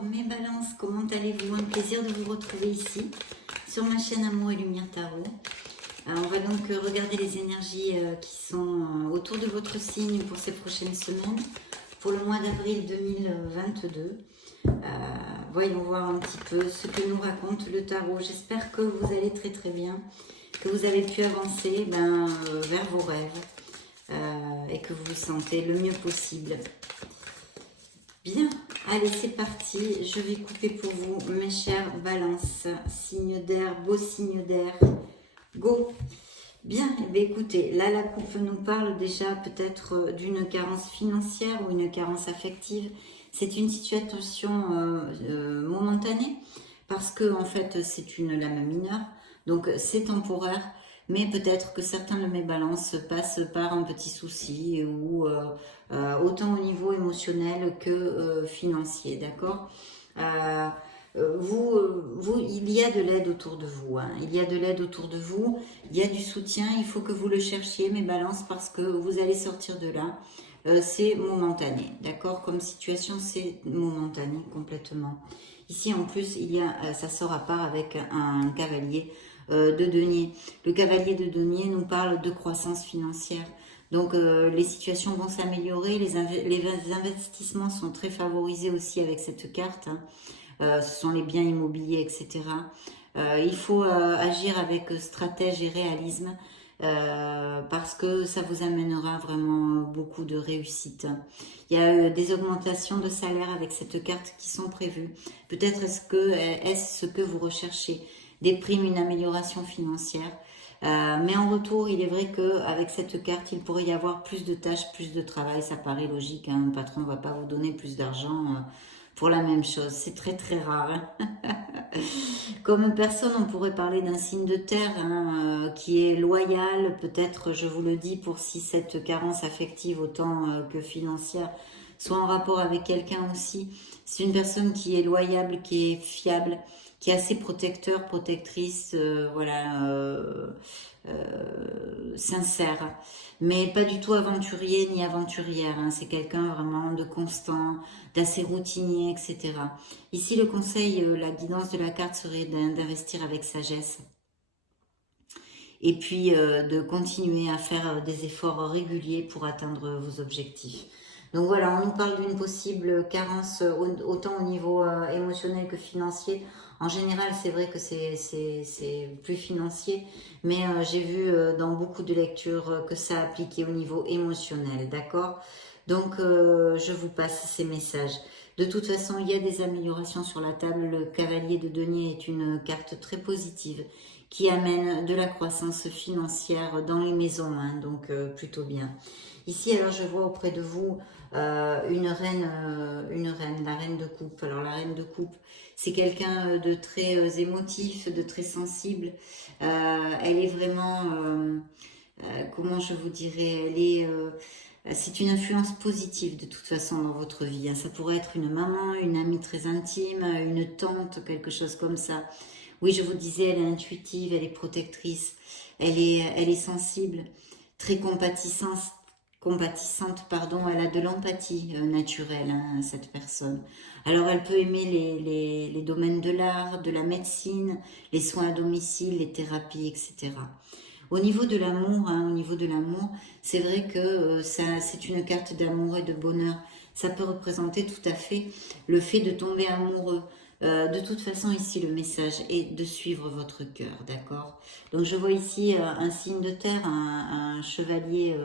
Alors, mes balances, comment allez-vous? Un plaisir de vous retrouver ici, sur ma chaîne Amour et Lumière Tarot. On va donc regarder les énergies qui sont autour de votre signe pour ces prochaines semaines, pour le mois d'avril 2022. Voyons voir un petit peu ce que nous raconte le tarot. J'espère que vous allez très très bien, que vous avez pu avancer vers vos rêves et que vous vous sentez le mieux possible. Bien, allez, c'est parti. Je vais couper pour vous, mes chers balances. Signe d'air, beau signe d'air. Go! Bien, eh bien, écoutez, là, la coupe nous parle déjà peut-être d'une carence financière ou une carence affective. C'est une situation momentanée parce que, en fait, c'est une lame mineure. Donc, c'est temporaire. Mais peut-être que certains de mes balances passent par un petit souci ou autant au niveau émotionnel que financier, d'accord. Il y a de l'aide autour de vous, hein. Il y a de l'aide autour de vous, il y a du soutien, il faut que vous le cherchiez, mes balances, parce que vous allez sortir de là. C'est momentané, d'accord. Comme situation, c'est momentané complètement. Ici, en plus, ça sort à part avec un cavalier de denier. Le cavalier de denier nous parle de croissance financière. Donc, les situations vont s'améliorer, les investissements sont très favorisés aussi avec cette carte, hein. Ce sont les biens immobiliers, etc. Il faut agir avec stratège et réalisme parce que ça vous amènera vraiment beaucoup de réussite. Il y a des augmentations de salaire avec cette carte qui sont prévues. Peut-être est-ce ce que vous recherchez, des primes, une amélioration financière. Mais en retour, il est vrai qu'avec cette carte, il pourrait y avoir plus de tâches, plus de travail. Ça paraît logique, hein. Un patron ne va pas vous donner plus d'argent pour la même chose. C'est très très rare, hein. Comme personne, on pourrait parler d'un signe de terre, hein, qui est loyal. Peut-être, je vous le dis, pour si cette carence affective autant que financière soit en rapport avec quelqu'un aussi. C'est une personne qui est loyale, qui est fiable, qui est assez protecteur, protectrice, sincère, mais pas du tout aventurier ni aventurière, hein. C'est quelqu'un vraiment de constant, d'assez routinier, etc. Ici, le conseil, la guidance de la carte serait d'investir avec sagesse et puis de continuer à faire des efforts réguliers pour atteindre vos objectifs. Donc voilà, on nous parle d'une possible carence autant au niveau émotionnel que financier. En général, c'est vrai que c'est plus financier, mais j'ai vu dans beaucoup de lectures que ça appliquait au niveau émotionnel, d'accord? Donc, je vous passe ces messages. De toute façon, il y a des améliorations sur la table. Le cavalier de denier est une carte très positive qui amène de la croissance financière dans les maisons, hein, donc plutôt bien. Ici, alors, je vois auprès de vous une reine, la reine de coupe. Alors, la reine de coupe, c'est quelqu'un de très émotif, de très sensible. Elle est vraiment, comment je vous dirais, c'est une influence positive de toute façon dans votre vie, hein. Ça pourrait être une maman, une amie très intime, une tante, quelque chose comme ça. Oui, je vous disais, elle est intuitive, elle est protectrice, elle est sensible, très compatissante, pardon. Elle a de l'empathie naturelle, hein, cette personne. Alors, elle peut aimer les domaines de l'art, de la médecine, les soins à domicile, les thérapies, etc. Au niveau de l'amour, hein, au niveau de l'amour, c'est vrai que c'est une carte d'amour et de bonheur. Ça peut représenter tout à fait le fait de tomber amoureux. De toute façon, ici, le message est de suivre votre cœur, d'accord? Donc, je vois ici un signe de terre, un chevalier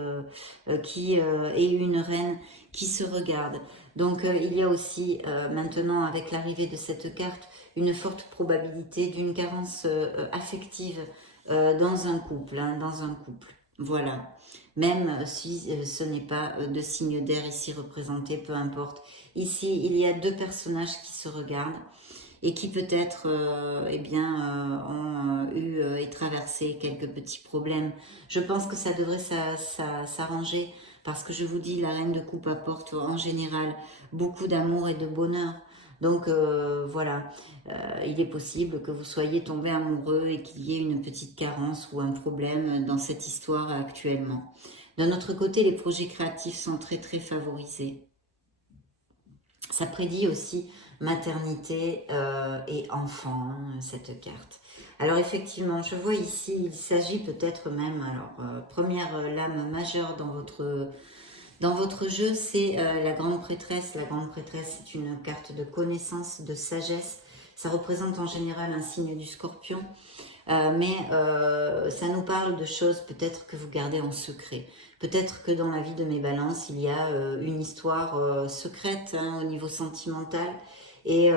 et une reine qui se regardent. Donc, il y a aussi, maintenant, avec l'arrivée de cette carte, une forte probabilité d'une carence affective dans un couple, hein, dans un couple. Voilà. Même si ce n'est pas de signe d'air ici représenté, peu importe. Ici, il y a deux personnages qui se regardent et qui peut-être ont eu et traversé quelques petits problèmes. Je pense que ça devrait s'arranger parce que je vous dis, la reine de coupe apporte en général beaucoup d'amour et de bonheur. Donc voilà, il est possible que vous soyez tombé amoureux et qu'il y ait une petite carence ou un problème dans cette histoire actuellement. D'un autre côté, les projets créatifs sont très très favorisés. Ça prédit aussi maternité et enfant, hein, cette carte. Alors effectivement, je vois ici, il s'agit peut-être même, alors première lame majeure dans votre jeu, c'est la grande prêtresse. La grande prêtresse, c'est une carte de connaissance, de sagesse. Ça représente en général un signe du scorpion. Mais ça nous parle de choses peut-être que vous gardez en secret. Peut-être que dans la vie de mes balances, il y a une histoire secrète hein, au niveau sentimental. Et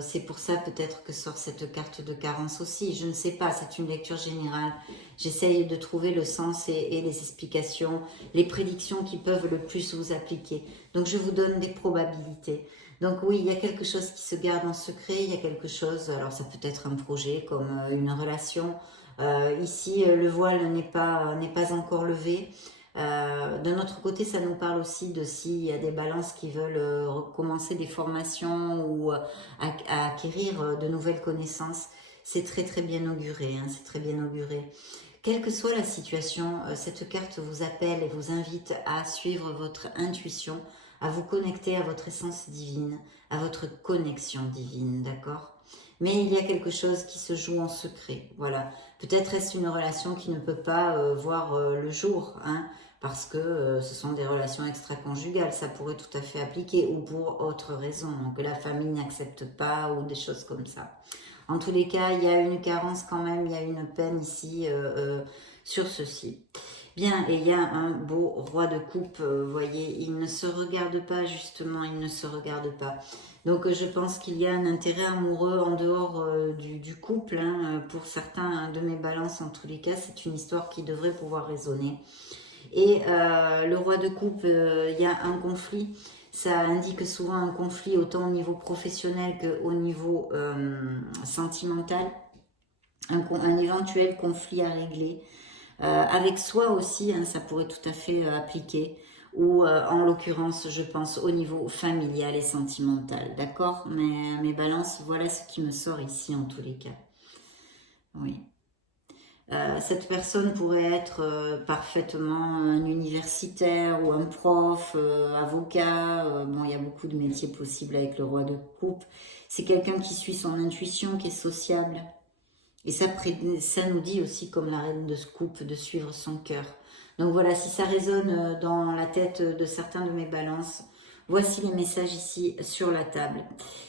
c'est pour ça peut-être que sort cette carte de carence aussi. Je ne sais pas, c'est une lecture générale. J'essaye de trouver le sens et les explications, les prédictions qui peuvent le plus vous appliquer. Donc je vous donne des probabilités. Donc oui, il y a quelque chose qui se garde en secret, il y a quelque chose, alors ça peut être un projet comme une relation. Ici, le voile n'est pas encore levé. D'un autre côté, ça nous parle aussi de s'il y a des balances qui veulent recommencer des formations ou à acquérir de nouvelles connaissances. C'est très très bien auguré, hein, c'est très bien auguré. Quelle que soit la situation, cette carte vous appelle et vous invite à suivre votre intuition, à vous connecter à votre essence divine, à votre connexion divine, d'accord? Mais il y a quelque chose qui se joue en secret, voilà. Peut-être est-ce une relation qui ne peut pas voir le jour, hein, parce que ce sont des relations extra-conjugales, ça pourrait tout à fait appliquer, ou pour autre raison, que la famille n'accepte pas, ou des choses comme ça. En tous les cas, il y a une carence quand même, il y a une peine ici sur ceci. Bien, et il y a un beau roi de coupe, vous voyez, il ne se regarde pas justement, il ne se regarde pas. Donc je pense qu'il y a un intérêt amoureux en dehors du couple, hein, pour certains de mes balances en tous les cas, c'est une histoire qui devrait pouvoir résonner. Et le roi de coupe, il y a un conflit, ça indique souvent un conflit autant au niveau professionnel qu'au niveau sentimental, un éventuel conflit à régler. Avec soi aussi, hein, ça pourrait tout à fait appliquer, ou en l'occurrence, je pense au niveau familial et sentimental, d'accord? Mes balances, voilà ce qui me sort ici en tous les cas. Oui. Cette personne pourrait être parfaitement un universitaire ou un prof, avocat. Bon, il y a beaucoup de métiers possibles avec le roi de coupe. C'est quelqu'un qui suit son intuition, qui est sociable. Et ça nous dit aussi, comme la reine de coupe, de suivre son cœur. Donc voilà, si ça résonne dans la tête de certains de mes balances, voici les messages ici sur la table.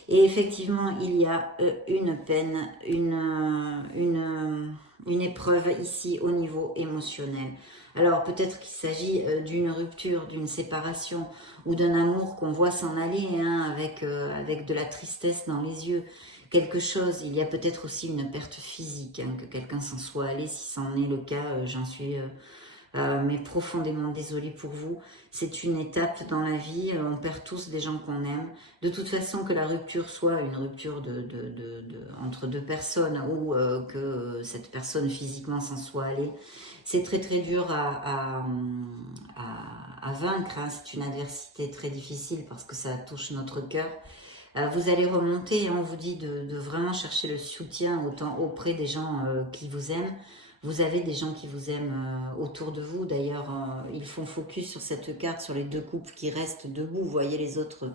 Et effectivement, il y a une peine, une épreuve ici au niveau émotionnel. Alors peut-être qu'il s'agit d'une rupture, d'une séparation ou d'un amour qu'on voit s'en aller hein, avec de la tristesse dans les yeux. Quelque chose, il y a peut-être aussi une perte physique, hein, que quelqu'un s'en soit allé, si c'en est le cas, j'en suis mais profondément désolée pour vous. C'est une étape dans la vie, on perd tous des gens qu'on aime. De toute façon, que la rupture soit une rupture entre deux personnes ou que cette personne physiquement s'en soit allée, c'est très très dur à vaincre. Hein. C'est une adversité très difficile parce que ça touche notre cœur. Vous allez remonter et on vous dit de vraiment chercher le soutien autant auprès des gens qui vous aiment. Vous avez des gens qui vous aiment autour de vous. D'ailleurs, ils font focus sur cette carte, sur les deux couples qui restent debout. Vous voyez, les autres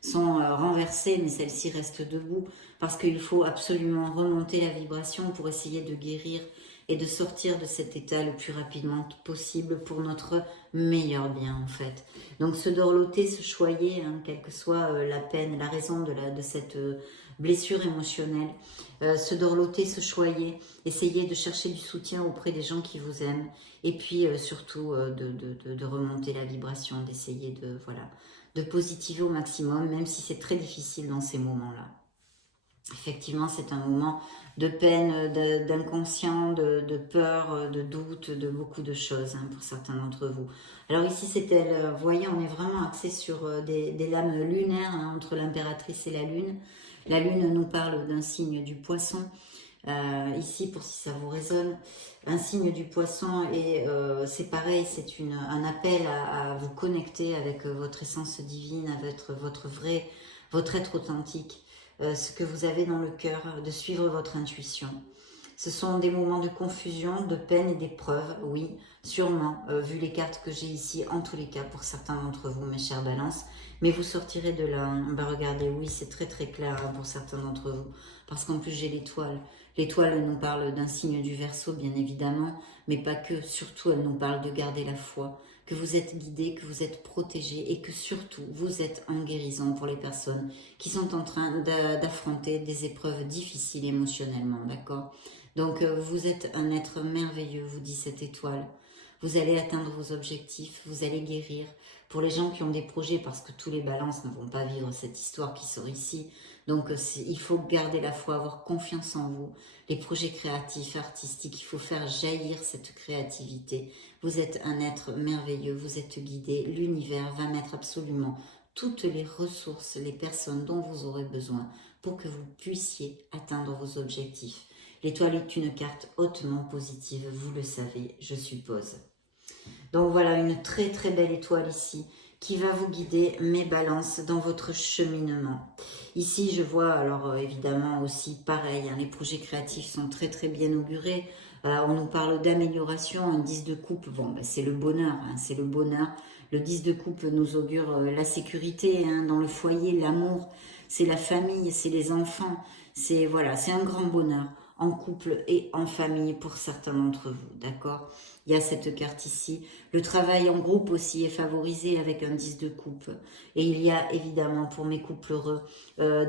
sont renversés, mais celle-ci reste debout parce qu'il faut absolument remonter la vibration pour essayer de guérir et de sortir de cet état le plus rapidement possible pour notre meilleur bien en fait. Donc se dorloter, se choyer, hein, quelle que soit la peine, la raison de cette blessure émotionnelle, se dorloter, se choyer, essayer de chercher du soutien auprès des gens qui vous aiment et puis surtout de remonter la vibration, d'essayer de positiver au maximum, même si c'est très difficile dans ces moments-là. Effectivement, c'est un moment de peine, d'inconscient, de peur, de doute, de beaucoup de choses hein, pour certains d'entre vous. Alors ici, c'est elle. Vous voyez, on est vraiment axé sur des lames lunaires hein, entre l'impératrice et la lune. La lune nous parle d'un signe du poisson. Ici, pour si ça vous résonne, un signe du poisson et c'est pareil, c'est un appel à vous connecter avec votre essence divine, avec votre être authentique. Ce que vous avez dans le cœur, de suivre votre intuition. Ce sont des moments de confusion, de peine et d'épreuve, oui, sûrement, vu les cartes que j'ai ici, en tous les cas, pour certains d'entre vous, mes chères balances. Mais vous sortirez de là. Hein. Bah, regardez, oui, c'est très très clair hein, pour certains d'entre vous. Parce qu'en plus, j'ai l'étoile. L'étoile nous parle d'un signe du Verseau, bien évidemment, mais pas que. Surtout, elle nous parle de garder la foi, que vous êtes guidés, que vous êtes protégés et que surtout, vous êtes en guérison pour les personnes qui sont en train d'affronter des épreuves difficiles émotionnellement, d'accord? Donc, vous êtes un être merveilleux, vous dit cette étoile. Vous allez atteindre vos objectifs, vous allez guérir. Pour les gens qui ont des projets, parce que tous les balances ne vont pas vivre cette histoire qui sort ici, donc il faut garder la foi, avoir confiance en vous. Les projets créatifs, artistiques, il faut faire jaillir cette créativité. Vous êtes un être merveilleux, vous êtes guidé. L'univers va mettre absolument toutes les ressources, les personnes dont vous aurez besoin pour que vous puissiez atteindre vos objectifs. L'étoile est une carte hautement positive, vous le savez, je suppose. Donc voilà, une très très belle étoile ici qui va vous guider, mes balances, dans votre cheminement. Ici, je vois, alors évidemment aussi pareil, hein, les projets créatifs sont très très bien augurés. On nous parle d'amélioration, un 10 de coupe, bon, ben, c'est le bonheur, hein, c'est le bonheur. Le 10 de coupe nous augure la sécurité hein, dans le foyer, l'amour, c'est la famille, c'est les enfants, c'est voilà, c'est un grand bonheur en couple et en famille pour certains d'entre vous, d'accord? Il y a cette carte ici. Le travail en groupe aussi est favorisé avec un 10 de coupe. Et il y a évidemment pour mes couples heureux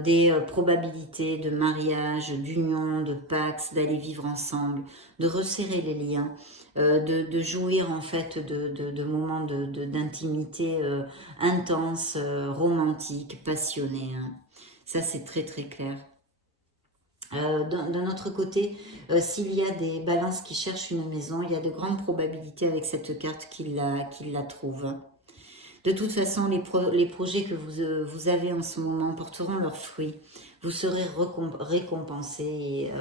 des probabilités de mariage, d'union, de pax, d'aller vivre ensemble, de resserrer les liens, de jouir en fait de moments d'intimité intense, romantique, passionnés. Hein. Ça c'est très très clair. D'un autre côté, s'il y a des balances qui cherchent une maison, il y a de grandes probabilités avec cette carte qu'ils la trouvent. De toute façon, les projets que vous avez en ce moment porteront leurs fruits. Vous serez récompensé et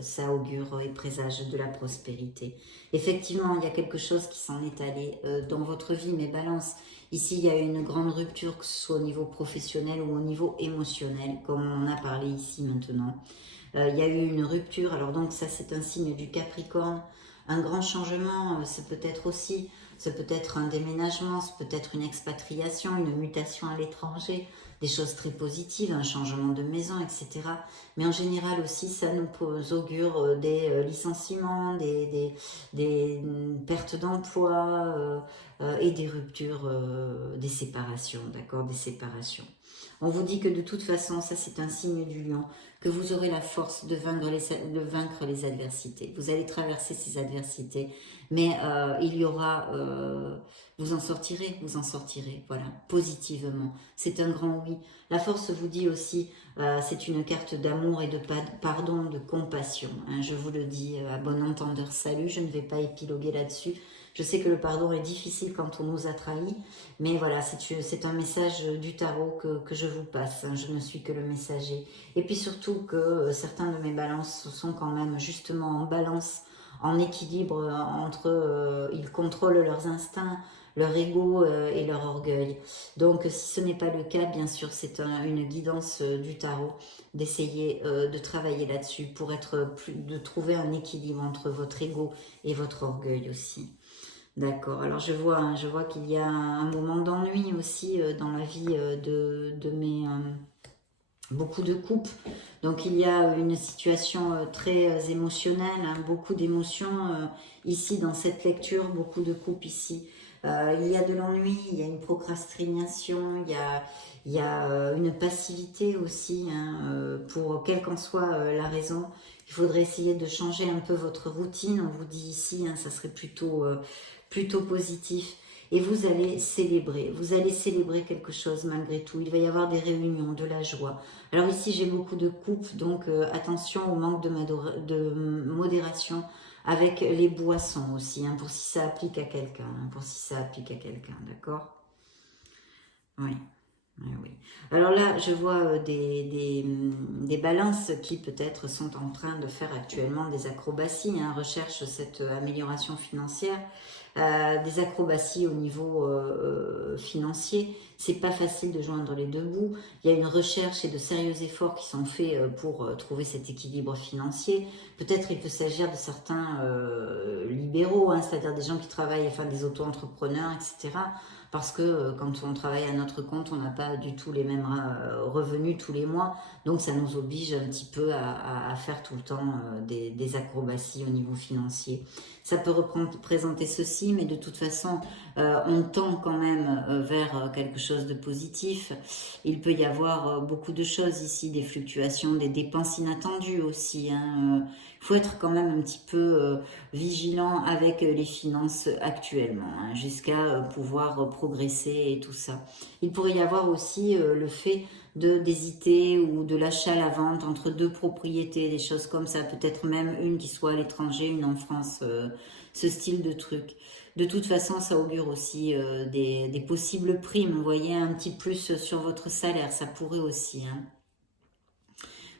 ça augure et présage de la prospérité. Effectivement, il y a quelque chose qui s'en est allé dans votre vie, mes balances. Ici, il y a une grande rupture, que ce soit au niveau professionnel ou au niveau émotionnel, comme on en a parlé ici maintenant. Il y a eu une rupture, alors donc ça c'est un signe du Capricorne. Un grand changement, c'est peut-être aussi, c'est peut-être un déménagement, c'est peut-être une expatriation, une mutation à l'étranger, des choses très positives, un changement de maison, etc. Mais en général aussi, ça nous augure des licenciements, des pertes d'emploi et des ruptures, des séparations, d'accord, des séparations. On vous dit que de toute façon, ça c'est un signe du lion, que vous aurez la force de vaincre les adversités. Vous allez traverser ces adversités, mais il y aura, vous en sortirez, voilà, positivement. C'est un grand oui. La force vous dit aussi, c'est une carte d'amour et de pardon, de compassion. Hein, je vous le dis à bon entendeur, salut, je ne vais pas épiloguer là-dessus. Je sais que le pardon est difficile quand on nous a trahis, mais voilà, c'est un message du tarot que je vous passe. Hein, je ne suis que le messager. Et puis surtout que certains de mes balances sont quand même justement en balance, en équilibre entre, ils contrôlent leurs instincts, leur ego et leur orgueil. Donc si ce n'est pas le cas, bien sûr, c'est une guidance du tarot d'essayer de travailler là-dessus pour de trouver un équilibre entre votre ego et votre orgueil aussi. D'accord. Alors je vois qu'il y a un moment d'ennui aussi dans la vie de mes beaucoup de couples. Donc il y a une situation très émotionnelle, hein, beaucoup d'émotions ici dans cette lecture, beaucoup de couples ici. Il y a de l'ennui, il y a une procrastination, il y a une passivité aussi, hein, pour quelle qu'en soit la raison. Il faudrait essayer de changer un peu votre routine, on vous dit ici, hein, ça serait plutôt positif. Et vous allez célébrer quelque chose malgré tout. Il va y avoir des réunions, de la joie. Alors ici, j'ai beaucoup de coupes, donc attention au manque de modération avec les boissons aussi, hein, pour si ça applique à quelqu'un, d'accord? Oui. Ouais, oui. Alors là, je vois des balances qui peut-être sont en train de faire actuellement des acrobaties, hein, recherchent cette amélioration financière, des acrobaties au niveau financier. C'est pas facile de joindre les deux bouts. Il y a une recherche et de sérieux efforts qui sont faits pour trouver cet équilibre financier. Peut-être il peut s'agir de certains libéraux, hein, c'est-à-dire des gens qui travaillent, enfin des auto-entrepreneurs, etc. Parce que quand on travaille à notre compte, on n'a pas du tout les mêmes revenus tous les mois. Donc ça nous oblige un petit peu à faire tout le temps des acrobaties au niveau financier. Ça peut représenter ceci, mais de toute façon, on tend quand même vers quelque chose de positif. Il peut y avoir beaucoup de choses ici, des fluctuations, des dépenses inattendues aussi, hein. Il faut être quand même un petit peu vigilant avec les finances actuellement, hein, jusqu'à pouvoir progresser et tout ça. Il pourrait y avoir aussi le fait d'hésiter ou de l'achat à la vente entre deux propriétés, des choses comme ça, peut-être même une qui soit à l'étranger, une en France, ce style de truc. De toute façon, ça augure aussi des possibles primes, vous voyez, un petit plus sur votre salaire, ça pourrait aussi, hein.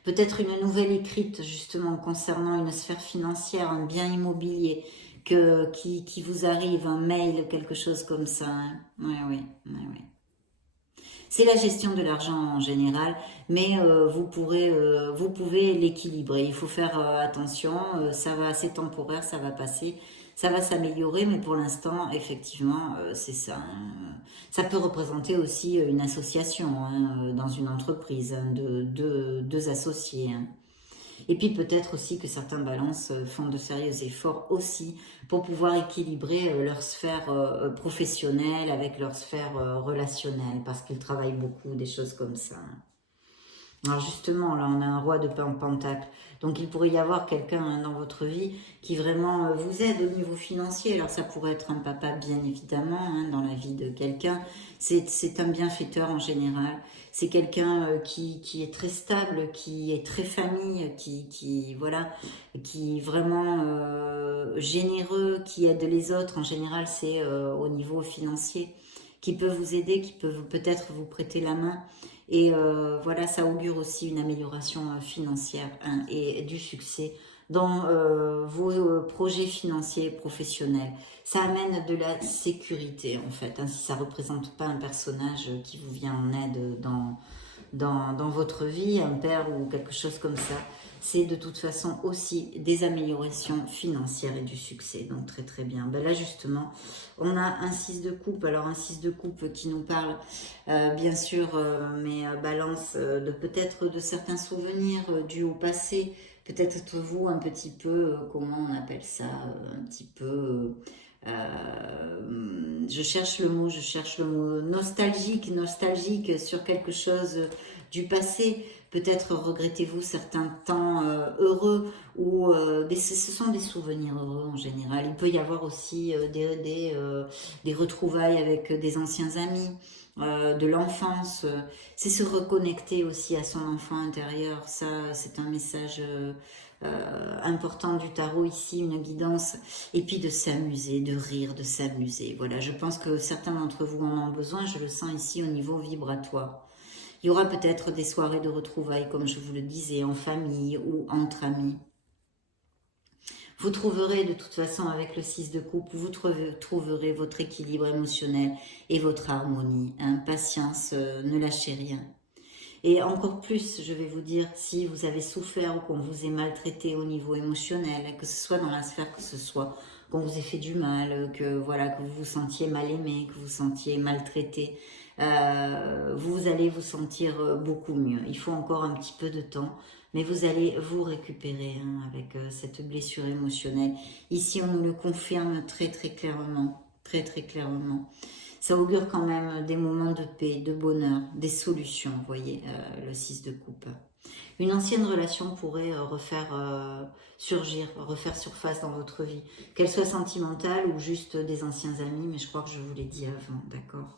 Peut-être une nouvelle écrite justement concernant une sphère financière, un bien immobilier qui vous arrive, un mail, quelque chose comme ça, hein. Oui, oui, oui, oui. C'est la gestion de l'argent en général, mais vous pouvez l'équilibrer. Il faut faire attention, ça va, c'est temporaire, ça va passer, ça va s'améliorer, mais pour l'instant, effectivement, c'est ça, hein. Ça peut représenter aussi une association, hein, dans une entreprise, hein, deux associés, hein. Et puis peut-être aussi que certains balances font de sérieux efforts aussi pour pouvoir équilibrer leur sphère professionnelle avec leur sphère relationnelle, parce qu'ils travaillent beaucoup, des choses comme ça. Alors justement, là, on a un roi de pentacle. Donc, il pourrait y avoir quelqu'un, hein, dans votre vie qui vraiment vous aide au niveau financier. Alors, ça pourrait être un papa, bien évidemment, hein, dans la vie de quelqu'un. C'est un bienfaiteur en général. C'est quelqu'un qui est très stable, qui est très famille, voilà, qui est vraiment généreux, qui aide les autres. En général, c'est au niveau financier, qui peut vous aider, qui peut peut-être vous prêter la main. Et voilà, ça augure aussi une amélioration financière, hein, et du succès dans vos projets financiers et professionnels. Ça amène de la sécurité en fait, hein, si ça ne représente pas un personnage qui vous vient en aide dans votre vie, un père ou quelque chose comme ça. C'est de toute façon aussi des améliorations financières et du succès. Donc très très bien. Ben là justement, on a un 6 de coupe. Alors un 6 de coupe qui nous parle bien sûr, mais balance de peut-être de certains souvenirs dus au passé. Peut-être vous un petit peu, comment on appelle ça, un petit peu... je cherche le mot nostalgique sur quelque chose du passé. Peut-être regrettez-vous certains temps heureux ou ce sont des souvenirs heureux en général. Il peut y avoir aussi des retrouvailles avec des anciens amis, de l'enfance. C'est se reconnecter aussi à son enfant intérieur. Ça, c'est un message important du tarot ici, une guidance. Et puis de s'amuser, de rire, de s'amuser. Voilà, je pense que certains d'entre vous en ont besoin. Je le sens ici au niveau vibratoire. Il y aura peut-être des soirées de retrouvailles, comme je vous le disais, en famille ou entre amis. Vous trouverez de toute façon avec le 6 de coupe, vous trouverez votre équilibre émotionnel et votre harmonie. Hein. Patience, ne lâchez rien. Et encore plus, je vais vous dire, si vous avez souffert ou qu'on vous ait maltraité au niveau émotionnel, que ce soit dans la sphère que ce soit, qu'on vous ait fait du mal, que voilà, que vous vous sentiez mal aimé, que vous vous sentiez maltraité, vous allez vous sentir beaucoup mieux. Il faut encore un petit peu de temps, mais vous allez vous récupérer, hein, avec cette blessure émotionnelle. Ici, on nous le confirme très très clairement, très très clairement. Ça augure quand même des moments de paix, de bonheur, des solutions, vous voyez, le 6 de coupe. Une ancienne relation pourrait refaire surface dans votre vie, qu'elle soit sentimentale ou juste des anciens amis, mais je crois que je vous l'ai dit avant, d'accord?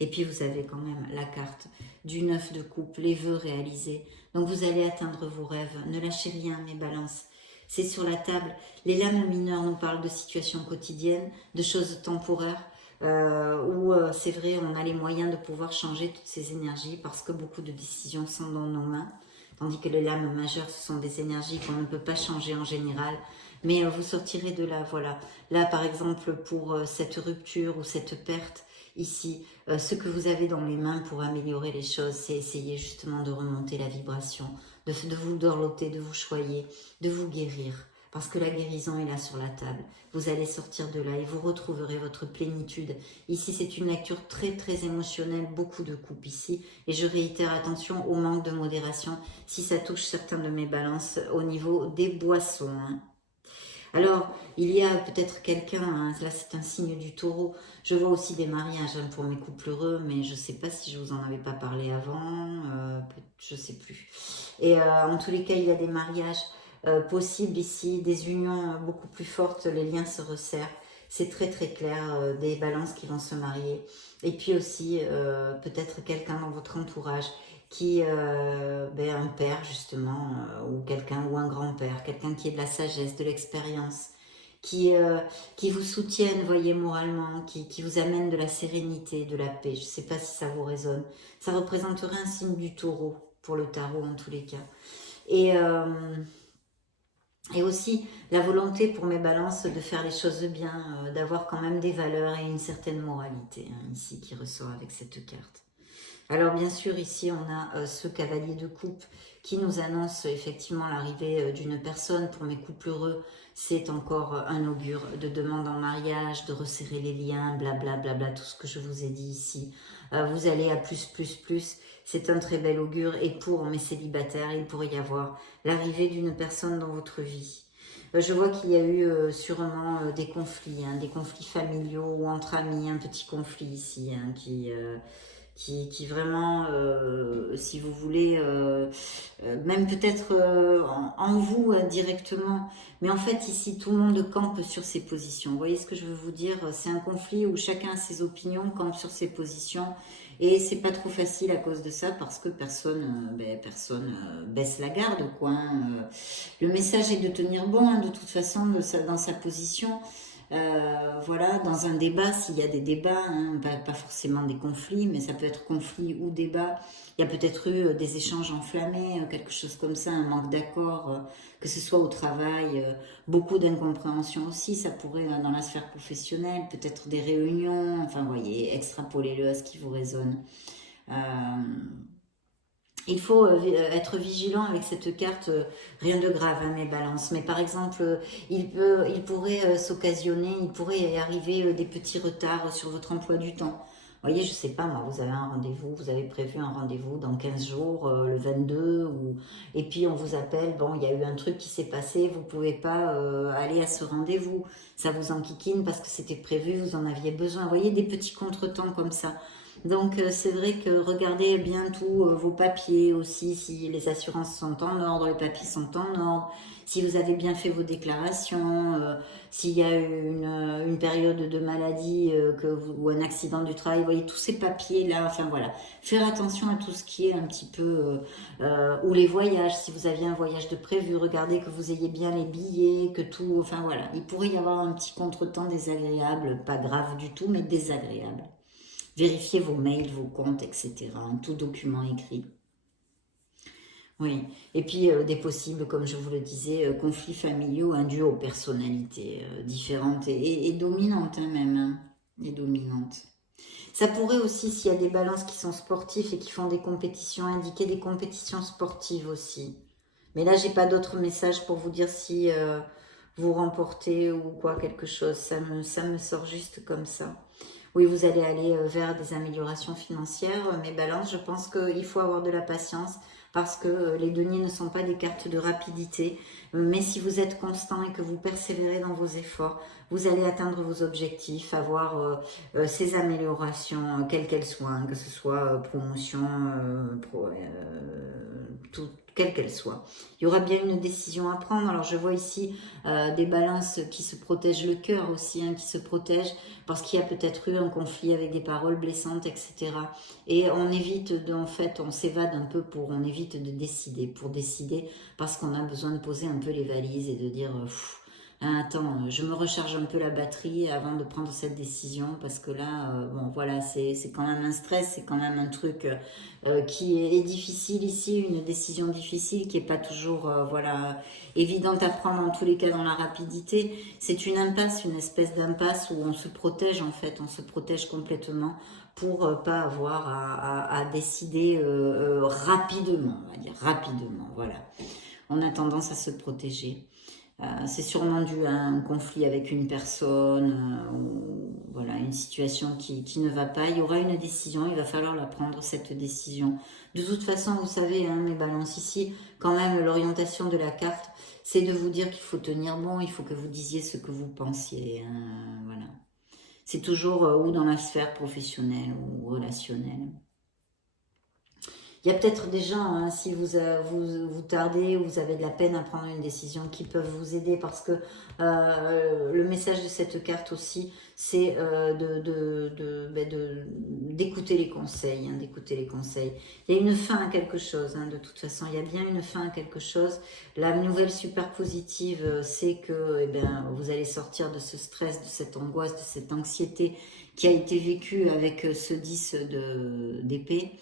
Et puis vous avez quand même la carte du 9 de coupe, les vœux réalisés. Donc vous allez atteindre vos rêves, ne lâchez rien mes balances. C'est sur la table. Les lames mineures nous parlent de situations quotidiennes, de choses temporaires. où c'est vrai, on a les moyens de pouvoir changer toutes ces énergies parce que beaucoup de décisions sont dans nos mains. Tandis que les lames majeures, ce sont des énergies qu'on ne peut pas changer en général. Mais vous sortirez de là, voilà. Là, par exemple, pour cette rupture ou cette perte, ici, ce que vous avez dans les mains pour améliorer les choses, c'est essayer justement de remonter la vibration, de vous dorloter, de vous choyer, de vous guérir. Parce que la guérison est là sur la table. Vous allez sortir de là et vous retrouverez votre plénitude. Ici, c'est une lecture très très émotionnelle, beaucoup de coupes ici. Et je réitère, attention au manque de modération si ça touche certains de mes balances au niveau des boissons. Hein. Alors, il y a peut-être quelqu'un, hein, là c'est un signe du taureau. Je vois aussi des mariages hein, pour mes couples heureux, mais je ne sais pas si je vous en avais pas parlé avant, je ne sais plus. Et en tous les cas, il y a des mariages possibles ici, des unions beaucoup plus fortes, les liens se resserrent. C'est très très clair, des balances qui vont se marier. Et puis aussi, peut-être quelqu'un dans votre entourage qui, un père justement, ou quelqu'un, ou un grand-père, quelqu'un qui ait de la sagesse, de l'expérience, qui vous soutienne, voyez, moralement, qui vous amène de la sérénité, de la paix. Je ne sais pas si ça vous résonne. Ça représenterait un signe du taureau, pour le tarot en tous les cas. Et aussi la volonté pour mes balances de faire les choses bien, d'avoir quand même des valeurs et une certaine moralité, hein, ici, qui ressort avec cette carte. Alors bien sûr, ici, on a ce cavalier de coupe qui nous annonce effectivement l'arrivée d'une personne. Pour mes couples heureux, c'est encore un augure de demande en mariage, de resserrer les liens, blablabla, bla, bla, bla, tout ce que je vous ai dit ici. Vous allez à plus, plus, plus. C'est un très bel augure. Et pour mes célibataires, il pourrait y avoir l'arrivée d'une personne dans votre vie. Je vois qu'il y a eu sûrement des conflits, hein, des conflits familiaux ou entre amis, un petit conflit ici hein, qui vraiment, si vous voulez, même peut-être en vous directement, mais en fait ici tout le monde campe sur ses positions. Vous voyez ce que je veux vous dire? C'est un conflit où chacun a ses opinions, campe sur ses positions, et c'est pas trop facile à cause de ça parce que personne, personne baisse la garde, quoi. Hein. Le message est de tenir bon, hein, de toute façon, dans sa position. Voilà, dans un débat, s'il y a des débats, hein, pas forcément des conflits, mais ça peut être conflit ou débat. Il y a peut-être eu des échanges enflammés, quelque chose comme ça, un manque d'accord, que ce soit au travail, beaucoup d'incompréhension aussi, ça pourrait dans la sphère professionnelle, peut-être des réunions, enfin, vous voyez, extrapolez-le à ce qui vous résonne. Euh, il faut être vigilant avec cette carte, rien de grave, hein, mes balances. Mais par exemple, il pourrait s'occasionner, il pourrait y arriver des petits retards sur votre emploi du temps. Vous voyez, je sais pas, moi, vous avez un rendez-vous, vous avez prévu un rendez-vous dans 15 jours, le 22, et puis on vous appelle, bon, il y a eu un truc qui s'est passé, vous pouvez pas aller à ce rendez-vous. Ça vous enquiquine parce que c'était prévu, vous en aviez besoin. Vous voyez, des petits contretemps comme ça. Donc c'est vrai que regardez bien tous vos papiers aussi, si les assurances sont en ordre, les papiers sont en ordre, si vous avez bien fait vos déclarations, s'il y a une période de maladie ou un accident du travail, vous voyez tous ces papiers-là, enfin voilà. Faire attention à tout ce qui est un petit peu, ou les voyages, si vous aviez un voyage de prévu, regardez que vous ayez bien les billets, que tout, enfin voilà. Il pourrait y avoir un petit contretemps désagréable, pas grave du tout, mais désagréable. Vérifiez vos mails, vos comptes, etc. Tout document écrit. Oui. Et puis des possibles, comme je vous le disais, conflits familiaux, un duo aux personnalités différentes et dominantes hein, même. Hein, et dominantes. Ça pourrait aussi, s'il y a des balances qui sont sportifs et qui font des compétitions, indiquer des compétitions sportives aussi. Mais là, j'ai pas d'autres messages pour vous dire si vous remportez ou quoi, quelque chose. Ça me sort juste comme ça. Oui, vous allez aller vers des améliorations financières. Mes balances, je pense qu'il faut avoir de la patience parce que les deniers ne sont pas des cartes de rapidité. Mais si vous êtes constant et que vous persévérez dans vos efforts, vous allez atteindre vos objectifs, avoir ces améliorations, quelles qu'elles soient, hein, que ce soit promotion, tout, quelle qu'elle soit. Il y aura bien une décision à prendre. Alors je vois ici des balances qui se protègent le cœur aussi, hein, qui se protègent parce qu'il y a peut-être eu un conflit avec des paroles blessantes, etc. Et on évite, en fait, on s'évade un peu on évite de décider, pour décider parce qu'on a besoin de poser un peu les valises et de dire, Ah, attends, je me recharge un peu la batterie avant de prendre cette décision parce que là, bon voilà, c'est quand même un stress, c'est quand même un truc qui est difficile ici, une décision difficile qui est pas toujours voilà évidente à prendre en tous les cas dans la rapidité. C'est une impasse, une espèce d'impasse où on se protège en fait, on se protège complètement pour pas avoir à décider rapidement, on va dire rapidement, voilà. On a tendance à se protéger. C'est sûrement dû à un conflit avec une personne, ou voilà, une situation qui ne va pas. Il y aura une décision, il va falloir la prendre, cette décision. De toute façon, vous savez, hein, mes balances ici, quand même, l'orientation de la carte, c'est de vous dire qu'il faut tenir bon, il faut que vous disiez ce que vous pensiez. Hein, voilà. C'est toujours ou dans la sphère professionnelle ou relationnelle. Il y a peut-être des gens, hein, si vous tardez ou vous avez de la peine à prendre une décision, qui peuvent vous aider parce que le message de cette carte aussi, c'est d'écouter les conseils, hein, d'écouter les conseils. Il y a une fin à quelque chose, hein, de toute façon, il y a bien une fin à quelque chose. La nouvelle super positive, c'est que eh ben, vous allez sortir de ce stress, de cette angoisse, de cette anxiété qui a été vécue avec ce 10 d'épée.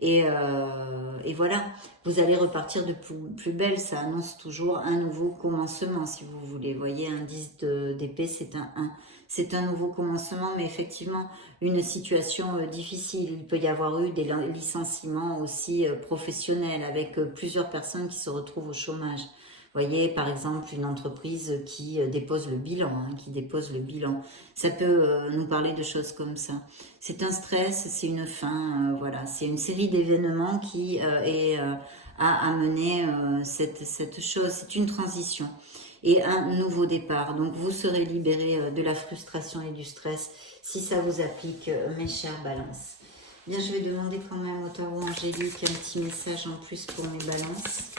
Et voilà, vous allez repartir de plus belle. Ça annonce toujours un nouveau commencement, si vous voulez. Vous voyez, un 10 d'épée, c'est un 1. C'est un nouveau commencement, mais effectivement, une situation difficile. Il peut y avoir eu des licenciements aussi professionnels avec plusieurs personnes qui se retrouvent au chômage. Vous voyez, par exemple, une entreprise qui dépose le bilan, hein, qui dépose le bilan. Ça peut nous parler de choses comme ça. C'est un stress, c'est une fin, voilà. C'est une série d'événements qui a amené cette chose. C'est une transition et un nouveau départ. Donc, vous serez libéré de la frustration et du stress si ça vous applique, mes chères balances. Bien, je vais demander quand même au tarot angélique un petit message en plus pour mes balances.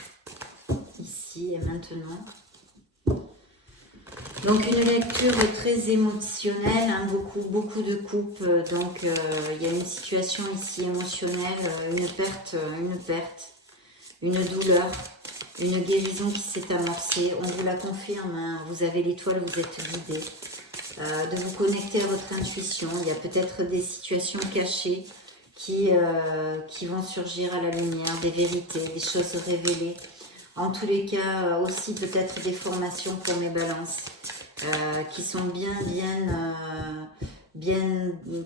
Ici et maintenant. Donc une lecture très émotionnelle, hein, beaucoup de coupes. Donc il y a une situation ici émotionnelle, une perte, une douleur, une guérison qui s'est amorcée. On vous la confirme, hein, vous avez l'étoile, vous êtes guidé. De vous connecter à votre intuition. Il y a peut-être des situations cachées qui vont surgir à la lumière, des vérités, des choses révélées. En tous les cas, aussi peut-être des formations pour mes balances qui sont bien,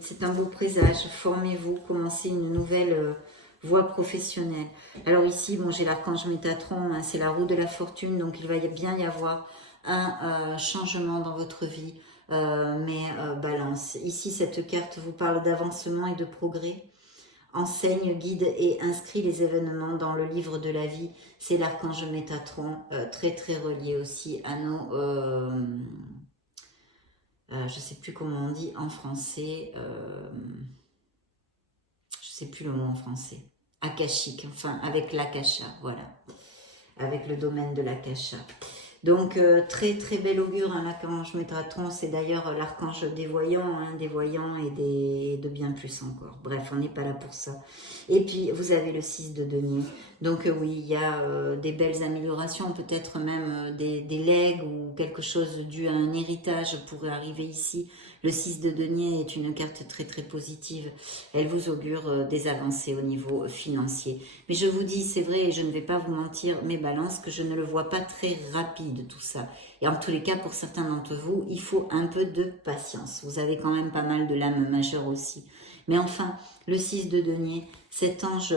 c'est un beau présage. Formez-vous, commencez une nouvelle voie professionnelle. Alors ici, bon, j'ai l'archange Métatron, hein, c'est la roue de la fortune, donc il va bien y avoir un changement dans votre vie, mes balances. Ici, cette carte vous parle d'avancement et de progrès. Enseigne, guide et inscrit les événements dans le livre de la vie. C'est l'archange Métatron, très très relié aussi à nos... je ne sais plus comment on dit en français. Je ne sais plus le mot en français. Akashique, enfin avec l'akasha, voilà. Avec le domaine de l'akasha. Donc, très très bel augure, hein, l'archange Métatron, c'est d'ailleurs l'archange des voyants, hein, et de bien plus encore. Bref, on n'est pas là pour ça. Et puis, vous avez le 6 de denier. Donc, oui, il y a des belles améliorations, peut-être même des legs ou quelque chose dû à un héritage pourrait arriver ici. Le 6 de denier est une carte très très positive. Elle vous augure des avancées au niveau financier. Mais je vous dis, c'est vrai, et je ne vais pas vous mentir, mes balances, que je ne le vois pas très rapide tout ça. Et en tous les cas, pour certains d'entre vous, il faut un peu de patience. Vous avez quand même pas mal de lames majeures aussi. Mais enfin, le 6 de denier, cet ange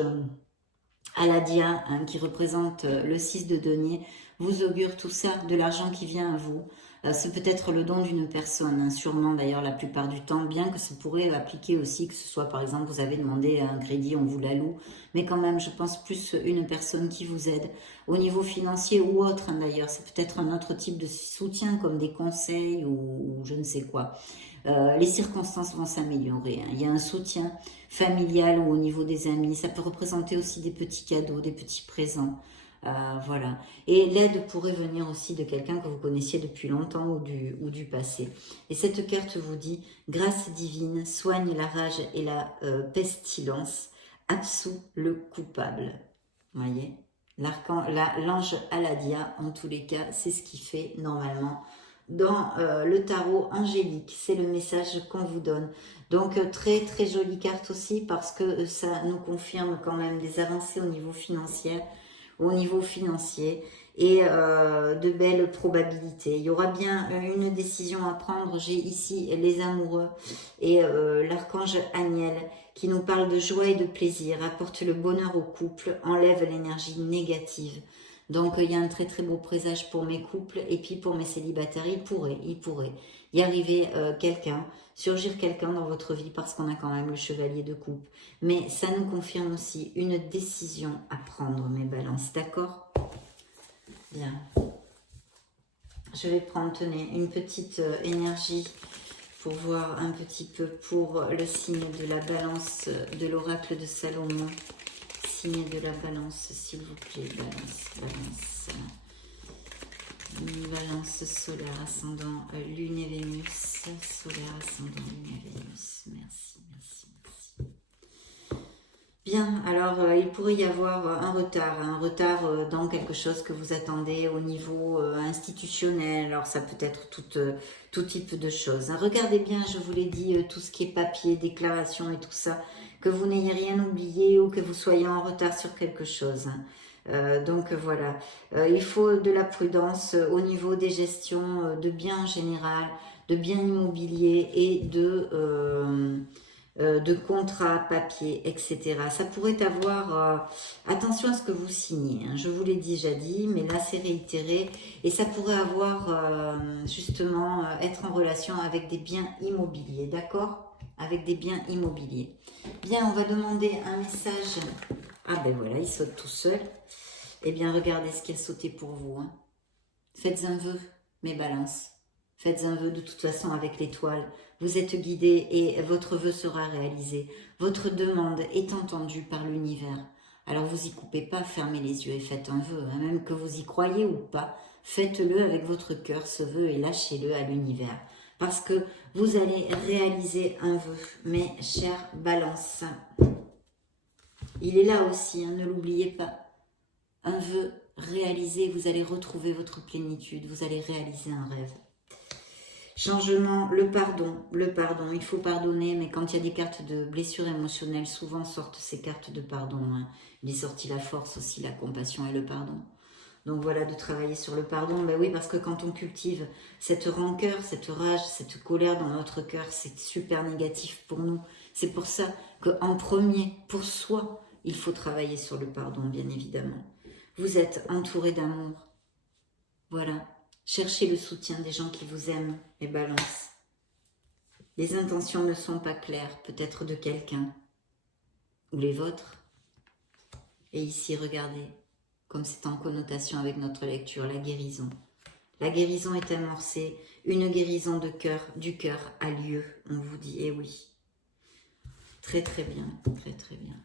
Aladia, hein, qui représente le 6 de denier, vous augure tout ça, de l'argent qui vient à vous. C'est peut-être le don d'une personne, hein, sûrement d'ailleurs la plupart du temps, bien que ça pourrait appliquer aussi, que ce soit par exemple vous avez demandé un crédit, on vous l'alloue, mais quand même je pense plus une personne qui vous aide au niveau financier ou autre, hein, d'ailleurs, c'est peut-être un autre type de soutien comme des conseils ou je ne sais quoi. Les circonstances vont s'améliorer, hein. Il y a un soutien familial ou au niveau des amis, ça peut représenter aussi des petits cadeaux, des petits présents. Voilà. Et l'aide pourrait venir aussi de quelqu'un que vous connaissiez depuis longtemps ou du passé. Et cette carte vous dit, grâce divine, soigne la rage et la pestilence, absout le coupable. Vous voyez, l'ange Aladia, en tous les cas, c'est ce qui fait normalement dans le tarot angélique. C'est le message qu'on vous donne. Donc très très jolie carte aussi parce que ça nous confirme quand même des avancées au niveau financier, et de belles probabilités. Il y aura bien une décision à prendre. J'ai ici les amoureux et l'archange Aniel qui nous parle de joie et de plaisir, apporte le bonheur au couple, enlève l'énergie négative. Donc il y a un très très beau présage pour mes couples et puis pour mes célibataires, il pourrait y arriver surgir quelqu'un dans votre vie parce qu'on a quand même le chevalier de coupe. Mais ça nous confirme aussi une décision à prendre, mes balances, d'accord? Bien. Je vais prendre, tenez, une petite énergie pour voir un petit peu pour le signe de la balance de l'oracle de Salomon. Signe de la balance, s'il vous plaît, balance. Balance solaire, ascendant, lune et Vénus. Solaire, ascendant, lune et Vénus. Merci. Bien, alors il pourrait y avoir un retard dans quelque chose que vous attendez au niveau institutionnel. Alors ça peut être tout type de choses. Regardez bien, je vous l'ai dit, tout ce qui est papier, déclaration et tout ça, que vous n'ayez rien oublié ou que vous soyez en retard sur quelque chose. Donc voilà, il faut de la prudence au niveau des gestions de biens en général, de biens immobiliers et de contrats, papiers, etc. Ça pourrait avoir, attention à ce que vous signez, hein. Je vous l'ai déjà dit, mais là c'est réitéré, et ça pourrait avoir justement être en relation avec des biens immobiliers, d'accord? Avec des biens immobiliers. Bien, on va demander un message. Ah ben voilà, il saute tout seul. Eh bien, regardez ce qui a sauté pour vous, hein. Faites un vœu, mes balances. Faites un vœu de toute façon avec l'étoile. Vous êtes guidés et votre vœu sera réalisé. Votre demande est entendue par l'univers. Alors vous y coupez pas, fermez les yeux et faites un vœu, hein. Même que vous y croyez ou pas, faites-le avec votre cœur, ce vœu, et lâchez-le à l'univers. Parce que vous allez réaliser un vœu, mes chères balances. Il est là aussi, hein, ne l'oubliez pas. Un vœu réalisé, vous allez retrouver votre plénitude, vous allez réaliser un rêve. Changement, le pardon, il faut pardonner, mais quand il y a des cartes de blessures émotionnelles, souvent sortent ces cartes de pardon, hein. Il est sorti la force aussi, la compassion et le pardon. Donc voilà, de travailler sur le pardon, ben oui, parce que quand on cultive cette rancœur, cette rage, cette colère dans notre cœur, c'est super négatif pour nous. C'est pour ça qu'en premier, pour soi, il faut travailler sur le pardon, bien évidemment. Vous êtes entouré d'amour. Voilà. Cherchez le soutien des gens qui vous aiment, les balances. Les intentions ne sont pas claires, peut-être de quelqu'un, ou les vôtres. Et ici, regardez, comme c'est en connotation avec notre lecture, la guérison. La guérison est amorcée, une guérison de cœur, du cœur a lieu, on vous dit, eh oui. Très très bien, très très bien.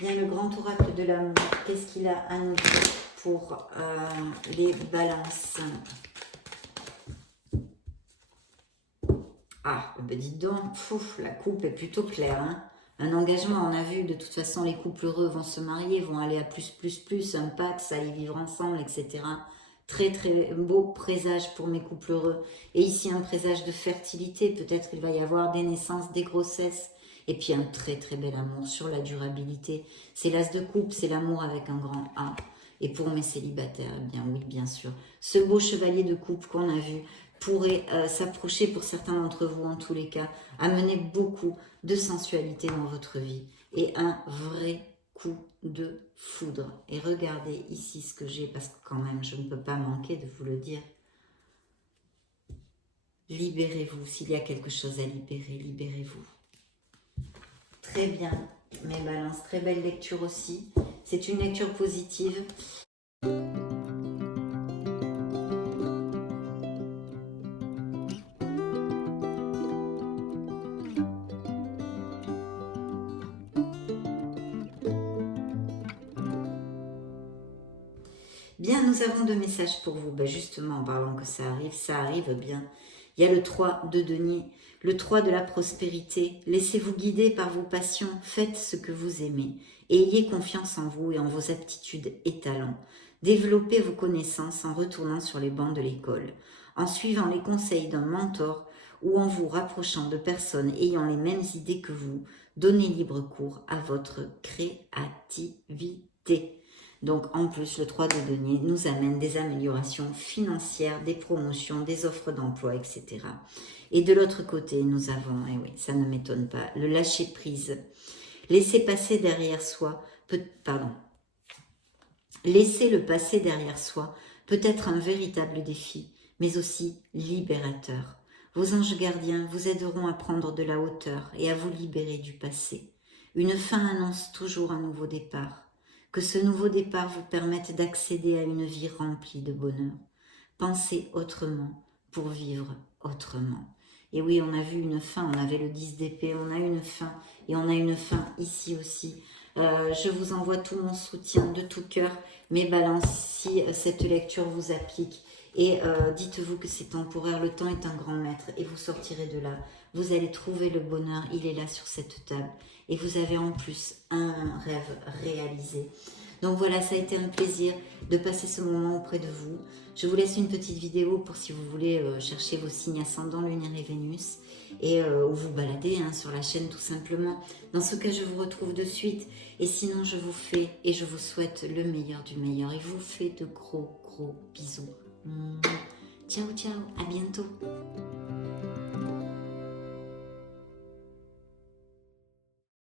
Bien, le grand oracle de l'amour, qu'est-ce qu'il a à nous dire pour les balances? Ah, ben dites donc, la coupe est plutôt claire, hein. Un engagement, on a vu, de toute façon, les couples heureux vont se marier, vont aller à plus, un pacte, aller vivre ensemble, etc. Très, très beau présage pour mes couples heureux. Et ici, un présage de fertilité, peut-être il va y avoir des naissances, des grossesses, et puis un très, très bel amour sur la durabilité. C'est l'as de coupe, c'est l'amour avec un grand A. Et pour mes célibataires, eh bien oui, bien sûr. Ce beau chevalier de coupe qu'on a vu pourrait s'approcher pour certains d'entre vous, en tous les cas, amener beaucoup de sensualité dans votre vie et un vrai coup de foudre. Et regardez ici ce que j'ai, parce que quand même, je ne peux pas manquer de vous le dire. Libérez-vous, s'il y a quelque chose à libérer, libérez-vous. Très bien, mes balances, très belle lecture aussi. C'est une lecture positive. Bien, nous avons deux messages pour vous. Ben justement, en parlant que ça arrive bien. Il y a le 3 de denier, le 3 de la prospérité. Laissez-vous guider par vos passions, faites ce que vous aimez. Et ayez confiance en vous et en vos aptitudes et talents. Développez vos connaissances en retournant sur les bancs de l'école. en suivant les conseils d'un mentor ou en vous rapprochant de personnes ayant les mêmes idées que vous. Donnez libre cours à votre créativité. Donc en plus, le 3 de denier nous amène des améliorations financières, des promotions, des offres d'emploi, etc. Et de l'autre côté, nous avons, et oui, ça ne m'étonne pas, le lâcher prise. Laisser passer derrière soi, laisser le passé derrière soi peut être un véritable défi, mais aussi libérateur. Vos anges gardiens vous aideront à prendre de la hauteur et à vous libérer du passé. Une fin annonce toujours un nouveau départ. Que ce nouveau départ vous permette d'accéder à une vie remplie de bonheur. Pensez autrement pour vivre autrement. Et oui, on a vu une fin, on avait le 10 d'épée, on a une fin, et on a une fin ici aussi. Je vous envoie tout mon soutien de tout cœur, mes balances, si cette lecture vous applique. Et dites-vous que c'est temporaire, le temps est un grand maître, et vous sortirez de là. Vous allez trouver le bonheur, il est là sur cette table. Et vous avez en plus un rêve réalisé. Donc voilà, ça a été un plaisir de passer ce moment auprès de vous. Je vous laisse une petite vidéo pour si vous voulez chercher vos signes ascendants, lunaire et Vénus, et ou vous balader sur la chaîne tout simplement. Dans ce cas, je vous retrouve de suite. Et sinon, je vous fais et je vous souhaite le meilleur du meilleur. Et vous fais de gros bisous. Ciao, ciao, à bientôt.